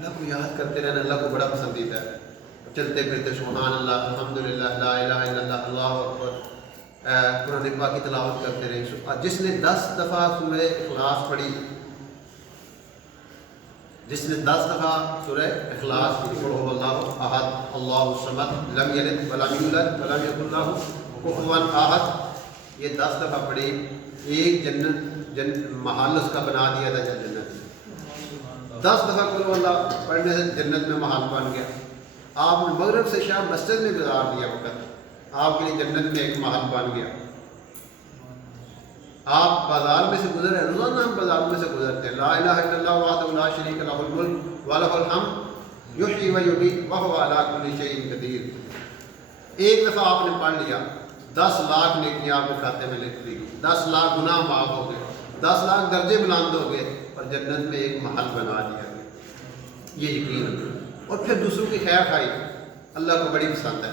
اللہ کو یاد کرتے رہنا اللہ کو بڑا پسندیدہ ہے. چلتے پھرتے سبحان اللہ الحمدللہ لا الہ الا اللہ اللہ اکبر قرآن پاک کی تلاوت کرتے رہے. جس نے 10 دفعہ سورہ اخلاص پڑھی، جس نے 10 دفعہ سورہ اخلاص پڑھی، قل هو اللہ احد اللہ الصمد لم یلد ولم یولد ولم یکن لہ کفوا احد، یہ 10 دفعہ پڑھی، ایک محل اس کا بنا دیا تھا جنت میں. 10 دفعہ قل هو اللہ پڑھنے سے جنت میں محل بن گیا. آپ نے مغرب سے شام مسجد میں گزار دیا وقت، آپ کے لیے جنت میں ایک محل بن گیا. آپ بازار میں سے گزر رہے، روزانہ ہم بازار میں سے گزرتے ہیں. لا الہ الا اللہ وحدہ لا شریک لہ الملک ولہ الحمد یحیی و یمیت وہو علی کل شیء قدیر. ایک دفعہ آپ نے پڑھ لیا، 10 لاکھ نیکیاں آپ کے کھاتے میں لکھ دی، 10 لاکھ گناہ معاف ہو گئے، 10 لاکھ درجے بلند ہو گئے اور جنت میں ایک محل بنا دیا گیا. یہ یقین. اور پھر دوسروں کی خیر خواہی اللہ کو بڑی پسند ہے.